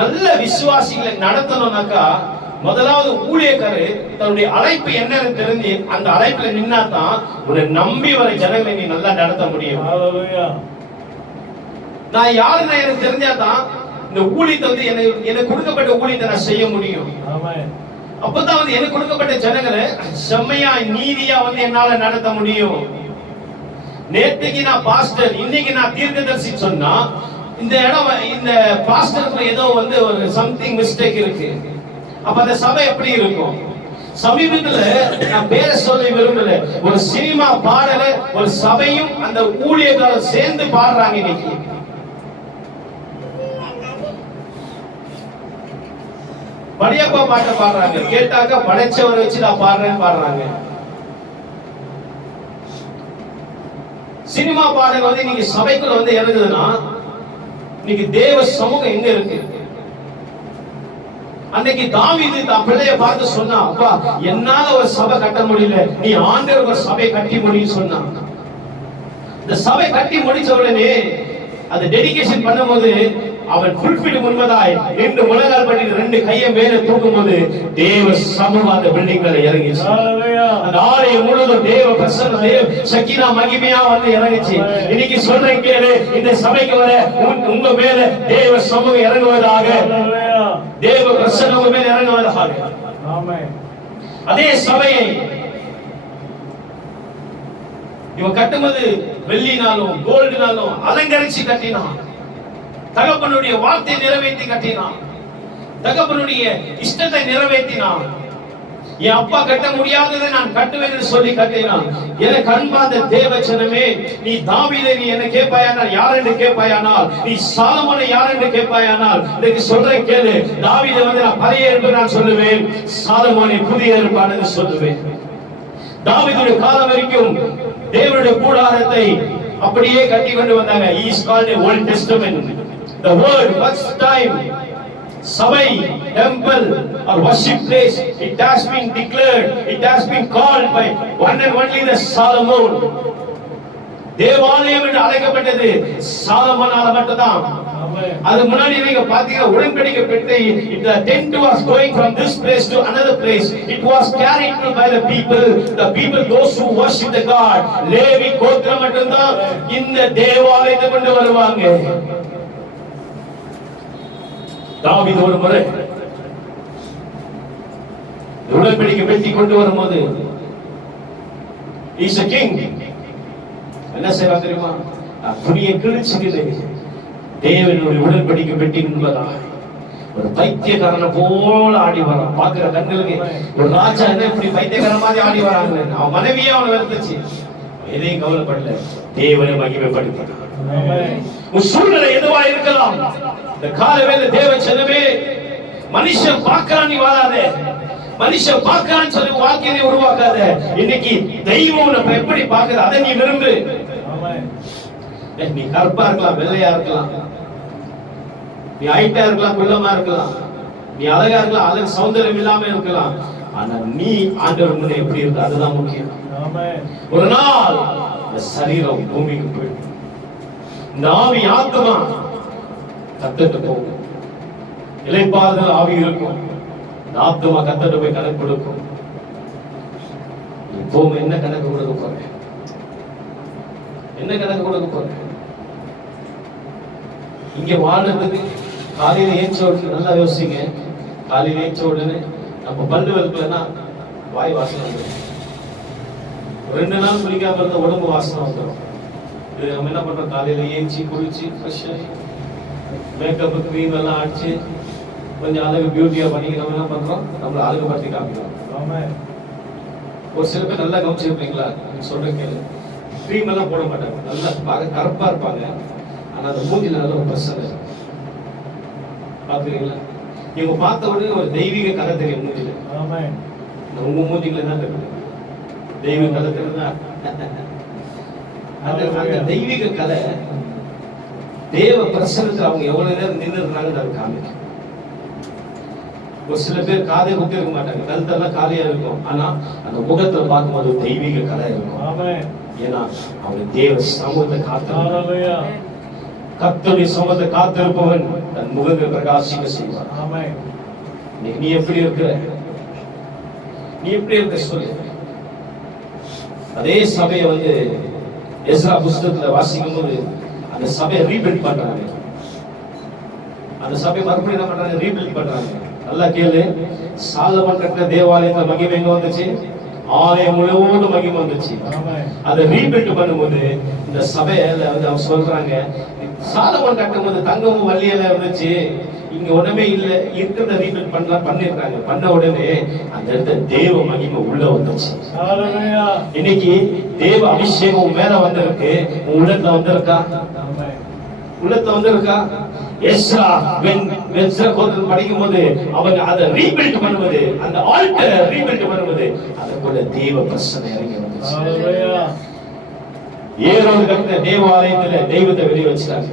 நல்ல விசுவாசிகளை நடத்தணும்னாக்கா முதலாவது ஊழியக்காரர் தன்னுடைய அழைப்பு என்னன்னு தெரிஞ்சு அந்த அழைப்புல நின்னா தான் உன்னை நம்பி வர ஜனங்களை நீ நல்லா நடத்த முடியும். நான் யாருன்னு எனக்கு தெரிஞ்சாதான் இந்த ஊழியத்தை வந்து எனக்கு கொடுக்கப்பட்ட ஊழியத்தை நான் செய்ய முடியும். அப்பதான் வந்து எனக்கு கொடுக்கப்பட்ட ஜனங்களை செம்மையா நீதியா வந்து என்னால நடத்த முடியும். நேற்றுக்கு நான் பாஸ்டர், இன்னைக்கு நான் தீர்க்கதரிசி சொன்னா இந்த இடம் இந்த பாஸ்டருக்கு ஏதோ வந்து ஒரு சம்திங் மிஸ்டேக் இருக்கு. அப்ப அந்த சபை எப்படி இருக்கும்? சமீபத்துல நான் பேர சொல்ல விரும்பல, ஒரு சினிமா பாடல ஒரு சபையும் அந்த ஊழியர்களும் சேர்ந்து பாடுறாங்க. இன்னைக்கு படையப்பா பாட்ட பாடுறாங்க, கேட்டாக்கா படைச்சவரை வச்சு நான் பாடுறேன்னு பாடுறாங்க. சினிமா பாடல் வந்து இன்னைக்கு சபைக்குள்ள வந்து இறங்குதுன்னா இன்னைக்கு தேவ சமூகம் எங்க இருக்கு? அன்னைக்கு தாவீது தான் பிள்ளைய பார்த்து சொன்னா, அப்பா என்னால ஒரு சபை கட்ட முடியல, நீ ஆண்டவர் ஒரு சபை கட்டி முடியும் சொன்னா. இந்த சபை கட்டி முடிச்ச உடனே அது டெடிகேஷன் பண்ணும்போது அவன் ஃபுல்ஃபில் முன்பதாய் ரெண்டு முழங்கால் பண்ணி ரெண்டு கையை மேல தூக்கும் போது தேவ சமூகம் அந்த பில்டிங்ல இறங்கிச்சு. அந்த ஆலயம் முழுவதும் தேவ பிரசன்னம், தேவ சக்கீனா மகிமையா வந்து இறங்கிச்சு. இன்னைக்கு சொல்றேன் கேளு, இந்த சபைக்கு வர உங்க மேல தேவ சமூகம் இறங்குவதாக, தேவ பிரசன்னம் உங்க மேல இறங்குவதாக. அதே சபையை இவன் கட்டும்போது வெள்ளினாலும் கோல்டுனாலும் அலங்கரிச்சு கட்டினான். தகப்பனுடைய வார்த்தை நிறைவேற்றி கட்டினான், தகப்பனுடைய இஷ்டத்தை நிறைவேற்றினான். என் அப்பா கட்ட முடியாததை நான் கட்டுவேன் என்று சொல்லி கட்டினான். எனக்கு அன்பார்ந்த தேவச்சனமே, நீ தாவீதை நீ என்ன கேட்பாயானால் யார் என்று கேட்பாயானால், நீ சாலமோனை யார் என்று கேட்பாயானால், இன்னைக்கு சொல்றேன் கேளு, தாவீதை வந்து நான் பழைய ஏற்பு நான் சொல்லுவேன், சாலமோனை புதிய ஏற்பாடு என்று சொல்லுவேன். தாவீதுடைய காலம் வரைக்கும் தேவனுடைய கூடாரத்தை அப்படியே கட்டி கொண்டு வந்தாங்க. He is called a Old Testament. The word first time Sabai, temple or worship place, it has been declared, it has been called by one and only the Solomon. தேவாலயம் என்று அழைக்கப்பட்டது சாலமோனால மட்டும்தான். அது முன்னாடி நீங்க பாத்தீங்கன்னா உடன்படிக்கை பெட்டி, the tent was going from this place to another place. It was carried by the people those who worship the God. Levi கோத்திரம் மட்டும்தான் இந்த தேவாலயத்தை கொண்டு வருவாங்க. தாவீது ஒரு முறை உடன்படிக்கை பெட்டி கொண்டு வரும்போது he is a king. என்ன செய்வாங்க தெரியுமா? துணியை கிழிச்சுக்கிட்டு தேவனுடைய உடன்படிக்கை பெட்டி என்பதாக ஒரு பைத்தியக்காரனை போல ஆடி வரான். பாக்குற கண்களுக்கு ஒரு ராஜா என்ன இப்படி பைத்தியக்காரன் மாதிரி ஆடி வராங்க. அவன் மனைவியே அவனை வெறுத்துச்சு, எதையும் கவலைப்படல, தேவனை மகிமைப்படுத்தினான். உன் சூழ்நிலை எதுவா இருக்கலாம், இந்த காலவேளை தேவ ஜனமே, மனுஷன் பார்க்கறான் நீ வாழாத, மனுஷன் பார்க்கறான்னு சொல்லி வாழ்க்கையை உருவாக்காத. இன்னைக்கு தெய்வம் உன்னை எப்படி பார்க்குது அதை நீ விரும்பு. நீ கருப்பா இருக்கலாம், வெள்ளையா இருக்கலாம், நீ ஹைட்டா இருக்கலாம், குள்ளமா இருக்கலாம், நீ அழகா இருக்கலாம், அழகு சௌந்தரியம் இல்லாம இருக்கலாம், ஆனா நீ ஆண்டவர் முன்னே எப்படி இருக்கு அதுதான் முக்கியம். ஒரு நாள் இந்த சரீரம் பூமிக்கு போயிடும், இந்த ஆவி ஆத்மா கத்தட்டு போகும், இளைப்பாறுதல் ஆவி இருக்கும், இந்த ஆத்மா கத்தட்டு போய் கணக்கு கொடுக்கும். இப்போ என்ன கணக்கு கொடுக்க போறேன், என்ன கணக்கு கொடுக்க போறேன்? இங்க வாழ்றதுக்கு காலையில ஏற்ற உடனே நல்லா யோசிங்க. காலையில ஏற்ற உடனே நம்ம பல்லு வளர்க்கலன்னா வாய் வாசனை வந்துடும். 2 நாள் குளிக்காம இருந்த உடம்பு வாசனை வந்துடும். இது நம்ம என்ன பண்றோம், காலையில ஏஞ்சி குளிச்சு ஃப்ரெஷ் ஆகி மேக்கப் கிரீம் எல்லாம் அடிச்சு கொஞ்சம் அழகு பியூட்டியா பண்ணி நம்ம என்ன பண்றோம், நம்மள அழகு படுத்தி காமிக்கிறோம். ஒரு சில பேர் நல்லா கவனிச்சிருப்பீங்களா, சொல்றேன் கேளு, கிரீம் எல்லாம் போட மாட்டாங்க, நல்லா பார்க்க கருப்பா இருப்பாங்க, ஆனா அந்த மூஞ்சில நல்ல ஒரு பிரசனை பாக்குறீங்களா? இவங்க பார்த்த உடனே ஒரு தெய்வீக கதை தெரியும் மூஞ்சில. உங்க மூஞ்சில தான் இருக்கு தெய்வீக கதை தெரியுதா? அந்த தெய்வீக கதை தேவ பிரசனத்துல அவங்க எவ்வளவு நேரம் நின்று இருந்தாங்கன்னு அது காமிக்கும். ஒரு சில பேர் காதை குத்தி இருக்க மாட்டாங்க, கழுத்தெல்லாம் காலியா இருக்கும், ஆனா அந்த முகத்துல பார்க்கும்போது தெய்வீக கலை இருக்கும். ஏன்னா அவங்க தேவ சமூகத்தை காத்து, கர்த்தருடைய சமூகத்தை காத்திருப்பவன் தன் முகத்தை பிரகாசிக்க செய்வார். நீ எப்படி இருக்கிற, நீ எப்படி இருக்க சொல்லு. அதே சபையை வந்து எஸ்ரா புஸ்தகத்துல வாசிக்கும் போது அந்த சபையை ரீபில்ட் பண்றாங்க, அந்த சபை மறுபடியும் என்ன பண்றாங்க, ரீபில்ட் பண்றாங்க. நல்லா கேளு. சாலமன் கட்டின தேவாலயத்துல மகிமை எங்க வந்துச்சு? ஆலயம் முழுவதும் மகிமை வந்துச்சு. அதை ரீபில்ட் பண்ணும்போது இந்த சபையில வந்து அவங்க சொல்றாங்க, சாலமன் கட்டும் போது தங்கமும் வள்ளியெல்லாம் இருந்துச்சு, இங்க உடனே இல்ல, இருக்கிறத ரீபில்ட் பண்ணிருக்காங்க. பண்ண உடனே அந்த இடத்துல தேவ மகிமை உள்ள வந்துச்சு. இன்னைக்கு தேவ அபிஷேகம் மேல வந்திருக்கு. உன் உள்ளத்துல வந்திருக்கா? உள்ளத்துல வந்திருக்கா? எஸ்ரா கோத்திரம் படிக்கும் போது அவங்க அதை ரீபில்ட் பண்ணுவது, அந்த ஆல்டர் ரீபில்ட் பண்ணுவது, அதுக்குள்ள தேவ பிரசன்னம் இறங்கி வந்துச்சு. ஏரோது கட்டின தேவாலயத்துல தெய்வத்தை வெளியே வச்சாங்க.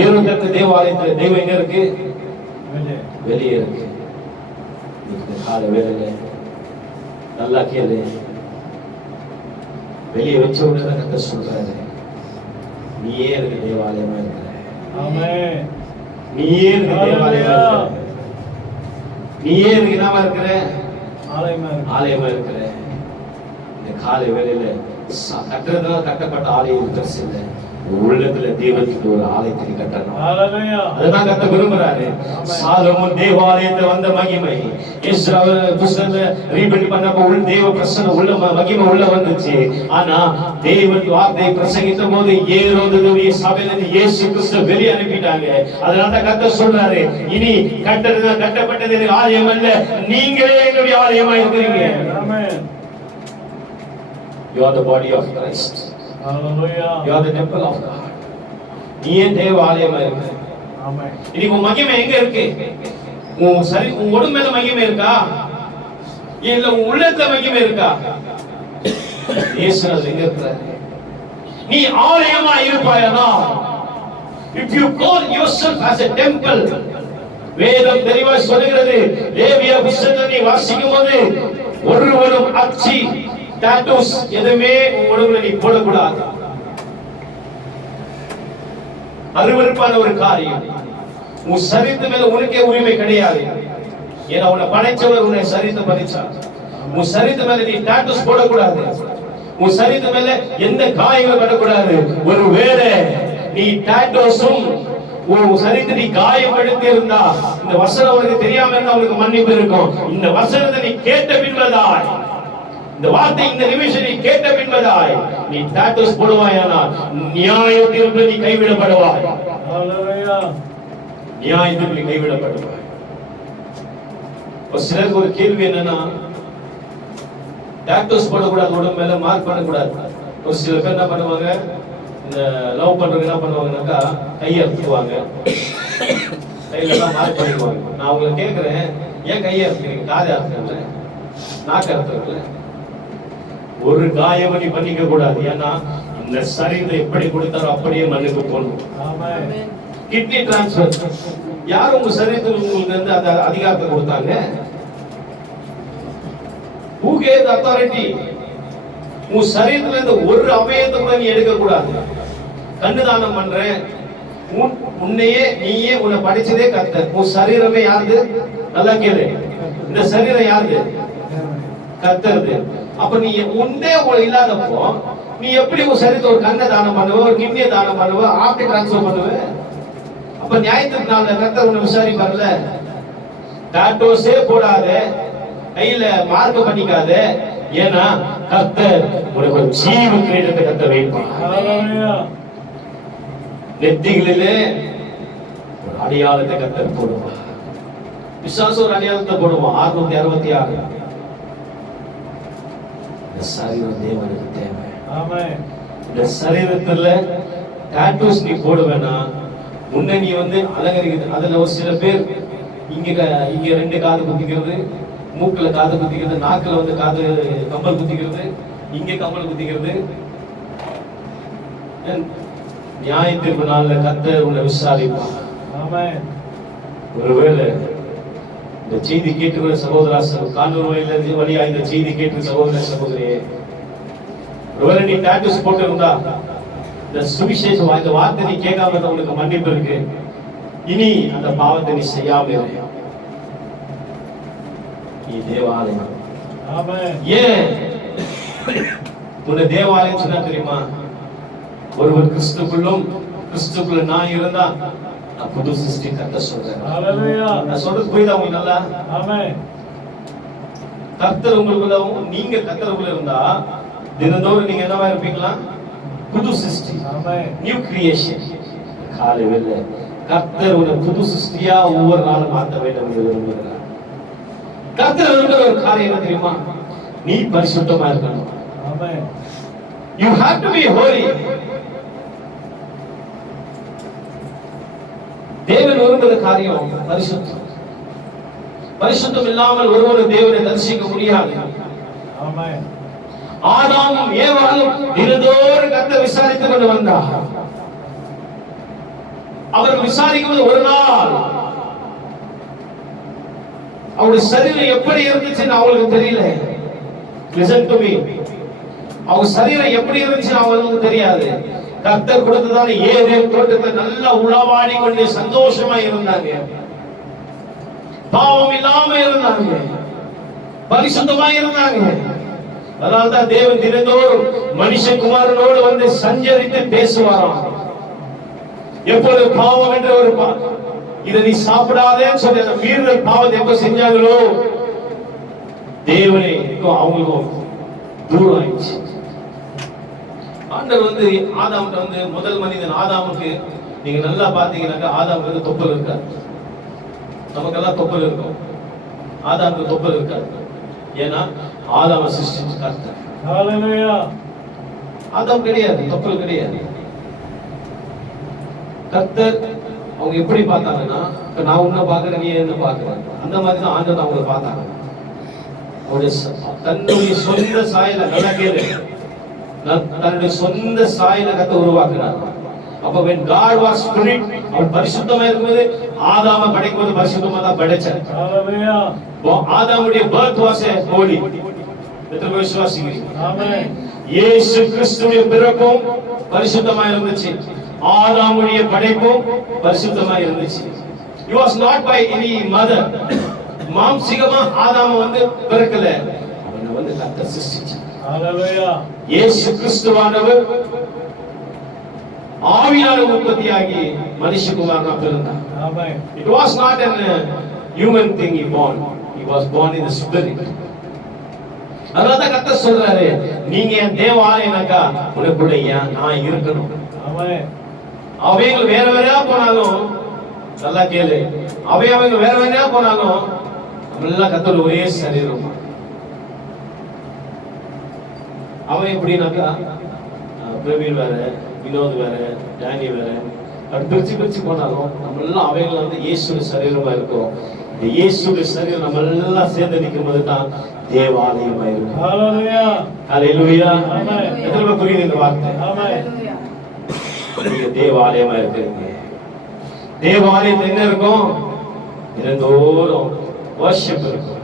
ஏரோது கட்டின தேவாலயத்துல தெய்வம் எங்க இருக்கு? வெளியே இருக்கு. கால வேலையில நல்லா கேளு. வெளியே வச்ச உடனே கத்த சொல்றாரு, நீயே எனக்கு தேவாலயமா இருக்கிற. நீயே எனக்கு தேவாலயமா இருக்கிற. நீயே எனக்கு என்னவா இருக்கிற? ஆலயமா இருக்கிற. இந்த காலை வேளையில கட்டுறதுனால கட்டப்பட்ட ஆலயம் பெருசு இல்லை. உள்ளத்துல தேவனுக்கு ஒரு ஆலயத்தை கட்டணும். அதுதான் கத்த விரும்புறாரு. சாலமோன் தேவாலயத்துல வந்த மகிமை எஸ்ரா புஸ்தகத்துல ரீபில்ட் பண்ணப்ப உள்ள தேவ பிரசன்னம் உள்ள மகிமை உள்ள வந்துச்சு. ஆனா தேவன் வார்த்தையை பிரசங்கித்த போது ஏரோதுடைய சபையில இருந்து இயேசு கிறிஸ்து வெளியே அனுப்பிட்டாங்க. அதனால கத்த சொல்றாரு, இனி கட்டப்பட்டது ஆலயம் அல்ல, நீங்களே என்னுடைய ஆலயமா இருக்கிறீங்க. You are the body of Christ. Hallelujah. You are the temple of God. நீயே தேவாலயமா இருக்க. ஆமென். இன்னைக்கு உன் மகிமை எங்க இருக்கு? உன் உடம்புல மகிமை இருக்கா? இல்ல உன் உள்ளத்துல மகிமை இருக்கா? இயேசு எங்க இருக்காரு? நீ ஆலயமா இருப்பாயனா, if you call yourself as a temple, வேதம் தெளிவா சொல்கிறது. லேவிய புத்தகத்தை நீ வாசிக்கும் போது ஒருவரும் அச்சி டாட்டூஸ் எதுவுமே உடம்புல நீ போடக்கூடாது. அருவருப்பான ஒரு காரியம். உன் சரீரத்து மேல உனக்கே உரிமை கிடையாது. ஏன்னா உன்னை படைச்சவர் உன்னை சரீரத்தை படைச்சார். உன் சரீரத்து மேல நீ டாட்டூஸ் போடக்கூடாது. உன் சரீரத்து மேல எந்த காயங்களும் படக்கூடாது. ஒருவேளை நீ டாட்டூஸும் உன் சரீரத்தை நீ காயப்படுத்தி இருந்தா, இந்த வசனம் உனக்கு தெரியாம இருந்தா உனக்கு மன்னிப்பு இருக்கும். இந்த வசனத்தை நீ கேட்ட பின்பதாய், இந்த வார்த்தை இந்த நிமிஷம் நீ கேட்ட பின்பதாய் நீ டாட்டூஸ் போடுவாயானால் நியாய தீர்ப்பில் நீ கைவிடப்படுவாய். நியாய தீர்ப்பில் கைவிடப்படுவாய். ஒரு சிலருக்கு ஒரு கேள்வி என்னன்னா, டாட்டூஸ் போடக்கூடாது, உடம்பு மேல மார்க் பண்ணக்கூடாது. ஒரு சில பேர் என்ன பண்ணுவாங்க, இந்த லவ் பண்றவங்க என்ன பண்ணுவாங்கன்னாக்கா கையை அறுத்துக்குவாங்க, கையில எல்லாம் மார்க் பண்ணிக்குவாங்க. நான் உங்களை கேட்கிறேன், ஏன் கையை அறுத்துக்கிறீங்க? காதை அறுத்துக்கல, நாக்கு அறுத்துக்கல. ஒரு காயம் நீ பண்ணிக்க கூடாது. ஏன்னா இந்த சரீரத்தை எப்படி கொடுத்தாரோ அப்படியே மண்ணுக்கு போகணும். கிட்னி டிரான்ஸ்பர் யார் உங்க சரீரத்தில் உங்களுக்கு வந்து அந்த அதிகாரத்தை கொடுத்தாங்க? Who gave the authority? உன் சரீரத்துல இருந்து ஒரு அவயத்தை கூட நீ எடுக்க கூடாது. கண்ணு தானம் பண்றேன், உன்னையே நீயே உன்னை படிச்சதே கத்த. உன் சரீரமே யாருது? நல்லா கேளு, இந்த சரீரம் யாருது? கத்தருது. அப்ப நீ உண்டே இல்லாதப்போ நீ எப்படி உன் சரீரத்தை ஒரு கண்ணை தானம் பண்ணுவ, ஒரு கிட்னியை தானம் பண்ணுவ, ஆர்ட் டிரான்ஸ்பர் பண்ணுவ? அப்ப நியாயத்துக்கு நாள் கத்தர் உன்னை விசாரிப்பார்ல. டாட்டோஸே போடாத, கையில மார்க் பண்ணிக்காத. ஏன்னா கத்தர் உனக்கு ஒரு ஜீவ கிரீடத்தை கத்த வைப்பான். நெத்திகளிலே ஒரு அடையாளத்தை கத்தர் போடுவான். விசுவாசம் ஒரு அடையாளத்தை போடுவான். 666 சரீரம் தேவனுக்கு தேவை. இந்த சரீரத்துல டாட்டூஸ் நீ போடுவேனா, முன்ன நீ வந்து அலங்கரிக்கிறது. அதுல ஒரு சில பேர் இங்க 2 காது குத்திக்கிறது, மூக்குல காது குத்திக்கிறது, நாக்குல வந்து காது கம்பல் குத்திக்கிறது, இங்க கம்பல் குத்திக்கிறது. நியாய தீர்ப்பு நாள்ல கர்த்தர் உன்னை விசாரிப்பார். ஒருவேளை இந்த செய்தி கேட்டுக்கிற சகோதரா, கானூர் வழியா இந்த செய்தி கேட்டு சகோதர சகோதரியே, ஒருவேளை நீ டாட்டூஸ் போட்டு இருந்தா, இந்த சுவிசேஷம் இந்த வார்த்தை நீ கேட்காம இருந்தா உனக்கு மன்னிப்பு இருக்கு. இனி அந்த பாவத்தை நீ செய்யாம இரு. நீ தேவாலயம். ஏன் உன்னை தேவாலயம் சொன்னா தெரியுமா? ஒருவர் கிறிஸ்துக்குள்ளும் கிறிஸ்துக்குள்ள நான் இருந்தா நான் புது சிருஷ்டி கர்த்தர் சொல்றேன். ஹalleluya. நான் சொல்றது புரியுதா உங்களுக்கு நல்லா? ஆமென். கர்த்தர் உங்களுக்குள்ளவும் நீங்க கர்த்தருக்குள்ள இருந்தா தினந்தோறும் நீங்க என்னவா இருப்பீங்களா? புது சிருஷ்டி. ஆமென். New creation. காலையில கர்த்தர் ஒரு புது சிருஷ்டியா ஒவ்வொரு நாளும் மாற்ற வேண்டும் என்று விரும்புகிறார். கர்த்தர் விரும்புகிற ஒரு காரியம் என்ன தெரியுமா? நீ பரிசுத்தமா இருக்கணும். ஆமென். You have to be holy. தேவன் விரும்புகிற காரியம் பரிசுத்தம். பரிசுத்தம் இல்லாமல் ஒருவரும் தேவனை தரிசிக்க முடியாது. ஆமென். ஆதாமும் ஏவாளும் தினந்தோறும் கர்த்தர் விசாரித்துக் கொண்டு வந்தார். அவர் விசாரிக்கும்போது ஒரு நாள் அவருடைய சரீரம் எப்படி இருந்துச்சுன்னு அவங்களுக்கு தெரியல. Listen to me. அவங்க சரீரம் எப்படி இருந்துச்சுன்னு அவங்களுக்கு தெரியாது. கர்த்தர் கொடுத்ததான ஏதேன் தோட்டத்தை நல்லா உளவாடி கொண்டு சந்தோஷமா இருந்தாங்க. பாவம் இல்லாம இருந்தாங்க. பரிசுத்தமா இருந்தாங்க. அதனால்தான் தேவன் தினந்தோறும் மனுஷகுமாரனோடு வந்து சஞ்சரித்து பேசுவாராம். எப்பொழுது பாவம் என்ற ஒரு இதை நீ சாப்பிடாதேன்னு சொல்லி அந்த மீறுதல் பாவத்தை எப்ப செஞ்சாங்களோ தேவனே அவங்களுக்கும் தூரம் ஆயிடுச்சு. ஆண்டவர் வந்து ஆதாமுக்கு வந்து முதல் மனிதன் ஆதாமுக்கு நீங்க நல்லா பாத்தீங்கன்னாக்கா ஆதாமுக்கு வந்து தொப்பல் இருக்காது. நமக்கெல்லாம் தொப்பல் இருக்கும். ஆதாமுக்கு தொப்பல் இருக்காது. ஏன்னா ஆதாம சிருஷ்டிச்சு கர்த்தர். ஹalleluya. ஆதாம் கிடையாது, தொப்பல் கிடையாது. கர்த்தர் அவங்க எப்படி பார்த்தாங்கன்னா நான் உன்ன பாக்குறேன் நீ என்ன பாக்குறேன் அந்த மாதிரி தான் ஆண்டவர் அவங்களை பார்த்தாங்க. தன்னுடைய சொந்த சாயல நல்லா கேளு, தன்னுடைய சொந்த சாயல கர்த்தர் உருவாக்குறார். அப்ப when God was spirit அவர் பரிசுத்தமா இருக்கும்போது ஆதாம படைக்கும்போது பரிசுத்தமா தான் படைச்சார். ஹalleluya. ஆதாமுடைய birth was a holy. எத்தனை பேர் விசுவாசிக்கிறீங்க? ஆமென். இயேசு கிறிஸ்துவின் பிறப்பும் பரிசுத்தமா இருந்துச்சு. ஆதாமுடைய படைப்பும் பரிசுத்தமா இருந்துச்சு. He was not by any mother. மாம்சிகமா ஆதாம வந்து பிறக்கல. அவனை வந்து கர்த்தர் சிருஷ்டிச்சார். ஹalleluya. இயேசு கிறிஸ்துவானவர் ஆவியால உற்பத்தியாகி மனுஷகுமாரனா பிறந்தார். ஆமென். It was not an human thing he born. He was born in the spirit. அதனாலதான் கர்த்தர் சொல்றாரு நீங்க என் தேவாலயம்னாக்கா உனக்குள்ள ஏன் நான் இருக்கணும். ஆமென். அவங்க வேற வேறையா போனாலும் நல்லா கேளு, அவங்க வேற வேறையா போனாலும் நம்மளாம் கர்த்தர் ஒரே சரீரம். அவன் எப்படின்னாக்கா பிரவீன் வேற, வினோத் வேற, டேனி வேற, பிரிச்சு பிரிச்சு போனாலும் நம்ம எல்லாம் அவைகளை வந்து இயேசுடைய சரீரமா இருக்கிறோம். இந்த இயேசுடைய சரீரம் நம்ம எல்லாம் சேர்ந்து நிற்கும் போது தான் தேவாலயமா இருக்கும். ஹalleluya. ஹalleluya. ஆமென். எத்தனை புரியுது இந்த வார்த்தை? ஆமென். நீங்க தேவாலயமா இருக்கிறீங்க. தேவாலயத்துல என்ன இருக்கும்? தினந்தோறும் வர்ஷிப் இருக்கும்.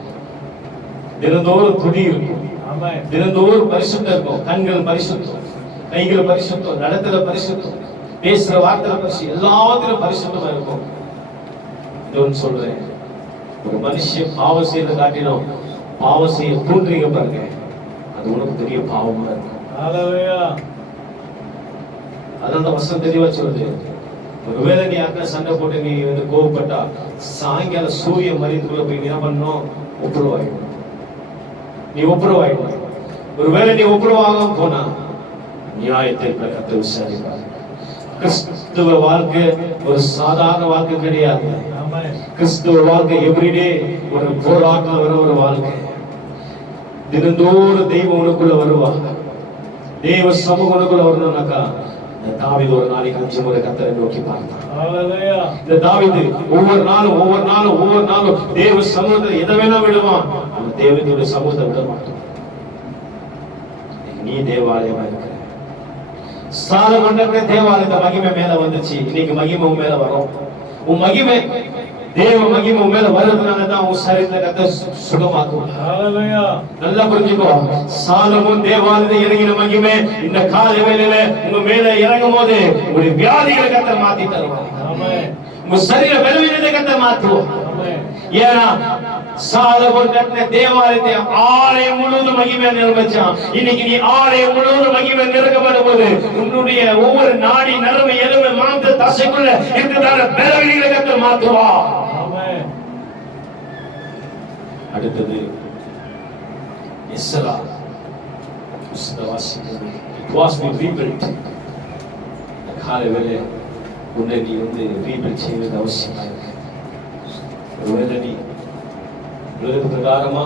தினந்தோறும் துதி இருக்கும். ஆமென். தினந்தோறும் பரிசுத்தம் இருக்கும். கண்கள் பரிசுத்தம், கைகள் பரிசுத்தம், நடத்துல பரிசுத்தம், பேசுற வார்த்தையில பரிசு, எல்லாத்திலும் பரிசுத்தமா இருக்கும். இதோன்னு சொல்றேன், ஒரு மனுஷன் பாவம் செய்யறத காட்டிலும் பாவம் செய்ய தூண்டுறீங்க பாருங்க, அது உனக்கு பெரிய பாவமா இருக்கும். ஹalleluya. அதான் வசனம் தெளிவா சொல்லுது. ஒருவேளை நீ யாருன்னா சண்டை போட்டு நீ வந்து கோவப்பட்டா சாயங்காலம் சூரியன் மறியதுக்குள்ள போய் நீ என்ன பண்ணணும்? ஒப்புரவாயிடும். நீ ஒப்புரவாயிடும். ஒருவேளை நீ ஒப்புரவாக போனா நியாயத்தில் கர்த்தர் விசாரிப்பார். கிறிஸ்துவ வாழ்க்கை ஒரு சாதாரண வாழ்க்கை கிடையாது. ஆமென். கிறிஸ்துவ வாழ்க்கை எவ்ரிடே ஒரு போராட்டம் வர ஒரு வாழ்க்கை. தினந்தோறும் தெய்வம் உனக்குள்ள வருவாங்க. தேவ சமூகம் உனக்குள்ள வரணும்னாக்கா தாவீது ஒரு நாளைக்கு 5 முறை கர்த்தரை நோக்கி பார்த்தான். ஹalleluya. இந்த தாவீது ஒவ்வொரு நாளும் தேவ சமூகத்தை எதை வேணா விடுவான். அந்த தேவனுடைய சமூகத்தை விட மாட்டான். நீ தேவாலயமா இருக்கிற சாலமோன் தேவாலயத்தை மகிமை மேல வந்துச்சு. இன்னைக்கு மகிமை மேல வரும். உன் மகிமை தேவ மகிமை மேல வருதுனால தான் உன் சரீரத்தை கர்த்தர் சுகமாக்குவார். ஹalleluya. நல்லா புரிஞ்சுக்கோ. சாலமோன் தேவாலயத்தை இறங்கின மகிமை இந்த காலை வேளையில உங்க மேல இறங்கும் போது உங்களுடைய வியாதிகளை கர்த்தர் மாத்தி தருவார். ஆமென். உங்க சரீர பலவீனத்தை கர்த்தர் மாற்றுவார். ஆமென். ஏன்னா சாலமோன் கட்டின தேவாலயத்தை ஆலயம் முழுவதும் மகிமை நிரம்பிச்சான். இன்னைக்கு நீ ஆலயம் முழுவதும் மகிமை நிரப்பப்படும் போது உன்னுடைய ஒவ்வொரு நாடி நரம்பு எலும்பு மாந்த தசைக்குள்ள இருக்கிறதான பலவீனங்களை கர்த்தர் மாற்றுவார். அடுத்தது எஸ்ரா வாசிக்கிறது. It was been rebuilt. காலைவேளை உன்னை நீ ரீபில்ட் செய்வது அவசியமா இருக்கு. ஒருவேளை நீ உலக பிரகாரமா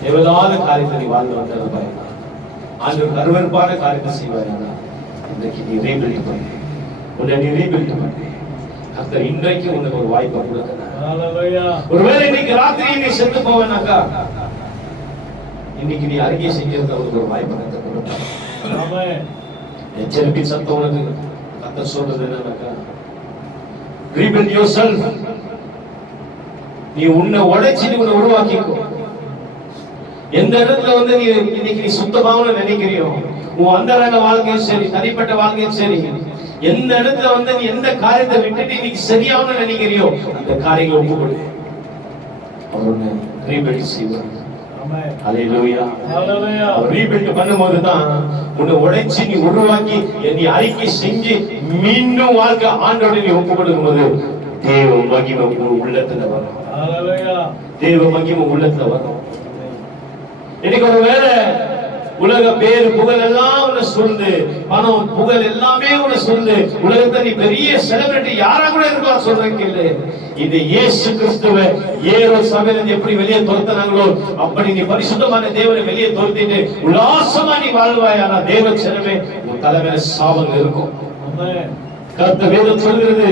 தேவையில்லாத காரியத்தை நீ வாழ்ந்து வந்தது பயனா ஆண்டவர் அருவருப்பான காரியத்தை செய்வாயானா இன்றைக்கு நீ ரீபில்ட் பண்ணு. உன்னை நீ ரீபில்ட் பண்ணு. கர்த்தர் இன்றைக்கு உனக்கு ஒரு வாய்ப்பை கொடுக்கிறார். ஒருவேளை இன்னைக்கு ராத்திரி நீ செத்து போவேனாக்கா இன்னைக்கு நீ அறிக்கை செய்யறது அவருக்கு ஒரு வாய்ப்பு கர்த்தர் கொடுக்கிறார். எச்சரிப்பின் சத்தம் உனக்கு கர்த்தர் சொல்றது என்னன்னாக்கா rebuild yourself. நீ உன்னை உடைச்சு நீ உன்னை உருவாக்கிக்கோ. எந்த இடத்துல நீ இன்னைக்கு நீ சுத்தமாவன நினைக்கிறியோ உன் அந்தரங்க வாழ்க்கையும் சரி தனிப்பட்ட வாழ்க்கையும் சரி எந்த இடத்துல நீ எந்த காரியத்தை விட்டுட்டு இன்னைக்கு சரியாவன நினைக்கிறியோ அந்த காரியங்களை ஒப்புக்கொடு. அவர் உன்னை ரீபில்ட் செய்வார். ஹல்லேலூயா. அவர் ரீபில்ட் பண்ணும்போது தான் உன்னை உடைச்சு நீ உருவாக்கி நீ அறிக்கை செஞ்சு மீண்டும் வாழ்க்கை ஆண்டோட நீ ஒப்பு கொடுக்கும்போது தேவ மகிமை உள்ளத்துல வரும். தேவ மகிமை உள்ளத்துல வரும். இன்னைக்கு ஒரு வேலை உலக பேரு புகழ் எல்லாம் உன்னை சொல்லுது, பணம் புகழ் எல்லாமே உன்னை சொல்லுது, உலகத்தை நீ பெரிய செலிபிரிட்டி யாரா கூட இருக்கலாம் சொல்றேன் கேளு. இது இயேசு கிறிஸ்துவை ஏரோ சபையில எப்படி வெளியே துரத்தினாங்களோ அப்படி நீ பரிசுத்தமான தேவனை வெளியே துரத்திட்டு உல்லாசமா நீ வாழ்வாயானா தேவ ஜனமே உன் தலைமையில சாபங்கள் இருக்கும். கர்த்தர் வேதம் சொல்கிறது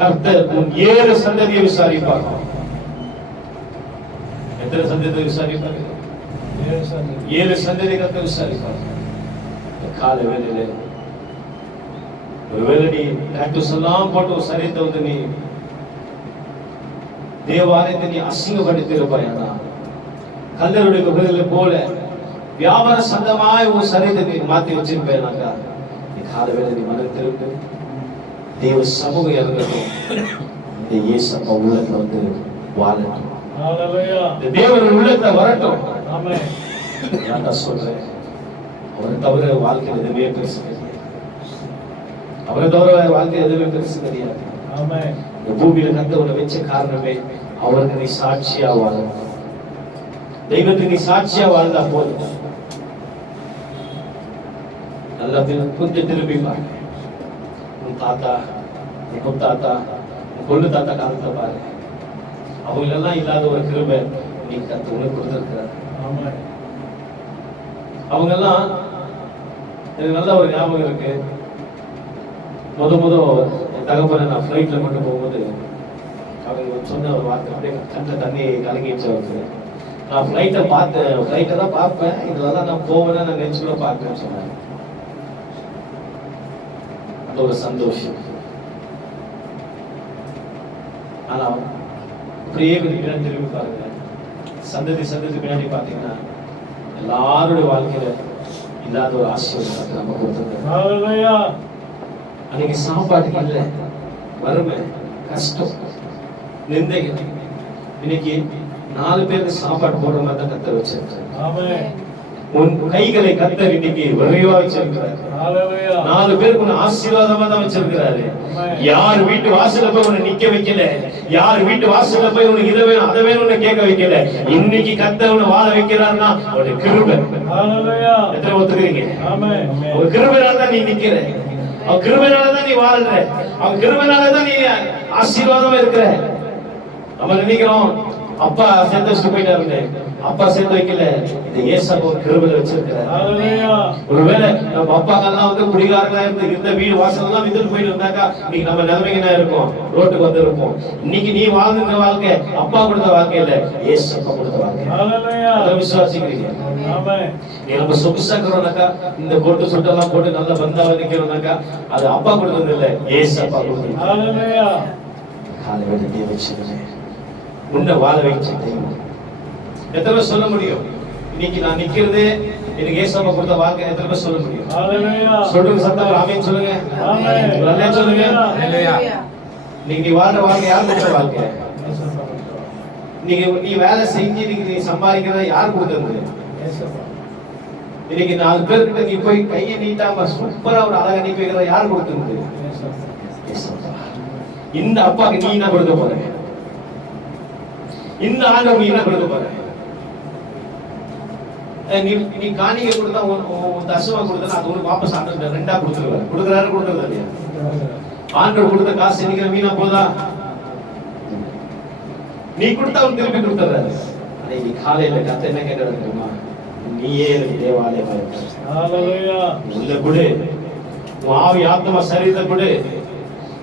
கர்த்தர் உன் 7 சந்ததியை விசாரிப்பார். எத்தனை சந்ததியை விசாரிப்பார்? 7 சந்ததி கர்த்தர் விசாரிப்பார். கால வேளையில ஒருவேளை நீ டாக்டர்ஸ் எல்லாம் போட்டு ஒரு சரீரத்தை நீ தேவாலயத்தை நீ அசிங்கப்படுத்தி இருப்பாயானா கல்லருடைய குகைகளை போல வியாபார சந்தமாய் ஒரு சரீரத்தை நீ மாத்தி வச்சிருப்பேனாக்கா நீ கால வேளை நீ மனம் திரும்ப தேவ சமூகம் இறங்கட்டும். இந்த இயேசப்பா உள்ளத்துல வாழட்டும். இந்த தேவன் உள்ளத்துல வரட்டும். நான் சொல்றேன் அவரை தவிர வாழ்க்கை எதுவுமே பெருசு கிடையாது. அவரை தவிர வாழ்க்கை எதுவுமே பெருசு கிடையாது. இந்த பூமியில கர்த்தரை வச்ச காரணமே அவருக்கு நீ சாட்சியா வாழணும். தெய்வத்துக்கு நீ சாட்சியா வாழ்ந்தா போதும். நல்லா கொஞ்சம் திரும்பி பாரு. உன் தாத்தா உன் முத்தாத்தா உன் கொள்ளு தாத்தா காலத்தை பாரு. அவங்களெல்லாம் இல்லாத ஒரு கிருபை நீ கர்த்தர் உனக்கு கொடுத்திருக்கிறார். அவங்க எல்லாம் எனக்கு நல்ல ஒரு ஞாபகம் இருக்கு. முத என் தகப்பனை நான் ஃபிளைட்ல கொண்டு போகும்போது அவங்க சொன்ன ஒரு வார்த்தை அப்படியே கண்ணில் தண்ணி கலங்கிச்சு. அவருக்கு நான் ஃபிளைட்டை தான் பார்ப்பேன், இதுலதான் நான் போவேன்னு நான் நினைச்சுக்கூட பார்ப்பேன்னு சொன்னேன். அந்த ஒரு சந்தோஷம். ஆனா அப்படியே பின்னாடி திரும்பி பாருங்க, சந்ததி பின்னாடி பாத்தீங்கன்னா எல்லாருடைய வாழ்க்கையில இல்லாத ஒரு ஆசீர்வாதத்தை நம்ம கொடுத்துருக்கோம். அன்னைக்கு சாப்பாட்டுக்கு இல்லை, வறுமை, கஷ்டம், நிந்தைகள். இன்னைக்கு 4 பேருக்கு சாப்பாடு போடுற மாதிரி தான் கர்த்தர் வச்சிருக்காரு. உன் கைகளை கர்த்தர் இன்னைக்கு விரைவா வச்சிருக்கிறார். 4 பேருக்கு உன்னை ஆசீர்வாதமா தான் வச்சிருக்கிறாரு. யார் வீட்டு வாசல்ல போய் உன்னை நிக்க வைக்கல, யார் வீட்டு வாசல்ல போய் உனக்கு இதை வேணும் அதை வேணும்னு கேட்க வைக்கல. இன்னைக்கு கர்த்தர் உன்னை வாழ வைக்கிறார்னா அவருடைய கிருபை. எத்தனை ஒத்துக்கிறீங்க? ஒரு கிருபையால தான் நீ நிக்கிற, அவன் கிருபையால தான் நீ வாழ்ற, அவன் கிருபையால தான் நீ ஆசீர்வாதமா இருக்கிற. நம்ம நினைக்கிறோம் அப்பா சேர்த்து வச்சுட்டு போயிட்டாரு, அப்பா சேர்த்து வைக்கல. இந்த ஏசப்பா கிருபையில வச்சிருக்கிறார். ஒருவேளை நம்ம அப்பாக்கெல்லாம் குடிகாரங்களா இருந்து இந்த வீடு வாசல் எல்லாம் வித்துட்டு போயிட்டு இருந்தாக்கா இன்னைக்கு நம்ம நிலைமைக்கு என்ன இருக்கும்? ரோட்டுக்கு வந்து இருப்போம். இன்னைக்கு நீ வாழ்ந்துற வாழ்க்கை அப்பா கொடுத்த வாழ்க்கை இல்ல, ஏசப்பா கொடுத்த வாழ்க்கை. விசுவாசிக்கிறீங்க? நீ நம்ம சொகுசாக்கிறோம்னாக்கா இந்த கொட்டு சுட்டெல்லாம் போட்டு நல்லா பந்தாவ நிக்கிறோம்னாக்கா அது அப்பா கொடுத்தது இல்ல, ஏசப்பா கொடுத்தது. காலையில தேவ வச்சிருக்கேன் உன்னை வாழ வைச்ச தெய்வம். எத்தனை பேர் சொல்ல முடியும் இன்னைக்கு நான் நிக்கிறது எனக்கு ஏசப்பா கொடுத்த வாழ்க்கை? எத்தனை பேர் சொல்ல முடியும்? சொல்லுங்க, சத்தம் ஆமென் சொல்லுங்க, நல்லா சொல்லுங்க. நீ வாழ்ற வாழ்க்கை யார் கொடுத்த வாழ்க்கை? நீ வேலை செஞ்சு நீ சம்பாதிக்கிறத யார் கொடுத்தது? இன்னைக்கு 4 பேர்கிட்ட நீ போய் கையை நீட்டாம சூப்பரா ஒரு அழகா நீ வைக்கிற யார் கொடுத்தது? இந்த அப்பாக்கு நீ என்ன கொடுக்க போற? இந்த ஆண்டவன் நீ என்ன கொடுக்க போற? நீ காணிக்கை கொடுத்தா தசமா கொடுத்தா அது உனக்கு வாபஸ் ஆண்டவர் 2ஆ கொடுத்துருவாரு. கொடுக்குறாரு கொடுக்கறது இல்லையா? ஆண்டவர் கொடுத்த காசு இன்னைக்கு வீணா போதா? நீ கொடுத்தா அவன் திருப்பி கொடுத்துறாரு. நீ காலையில கத்த என்ன கேட்கறது தெரியுமா? நீயே எனக்கு தேவாலயமா இருக்க கொடு, ஆவி ஆத்மா சரீரத்தை கொடு.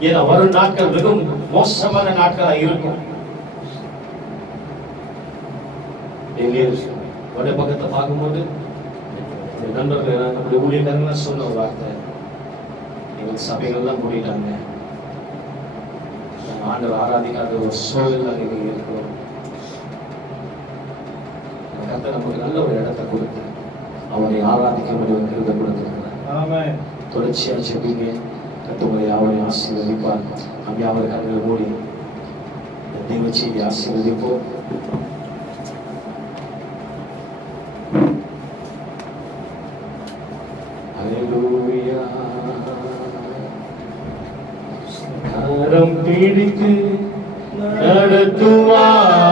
ஏன்னா வரும் நாட்கள் வெறும் மோசமான நாட்களா இருக்கும். வட பக்கத்தை பார்க்கும்போது நண்பர்கள் நம்முடைய ஊழியர்கள் சொன்ன ஒரு வார்த்தை, எங்கள் சபைகள்லாம் மூடிட்டாங்க, ஆண்டவர் ஆராதிக்காத ஒரு சூழல் அங்கே இருக்கிறோம். கர்த்தர் நமக்கு நல்ல ஒரு இடத்தை கொடுத்து அவனை ஆராதிக்க முடியும் கிருபை கொடுத்திருக்கிறார். தொடர்ச்சியா செபிங்க. கர்த்தர் உங்களை அவனை ஆசீர்வதிப்பார். அப்படியே அவர் கண்களை மூடி தெய்வ செய்தி ஆசீர்வதிப்போம். அல்லேலூயா. கரம் பிடித்து நடத்துவார்,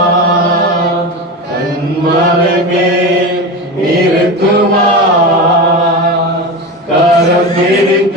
கண்மலைமே நிறுத்துவார். கரம் பிடித்து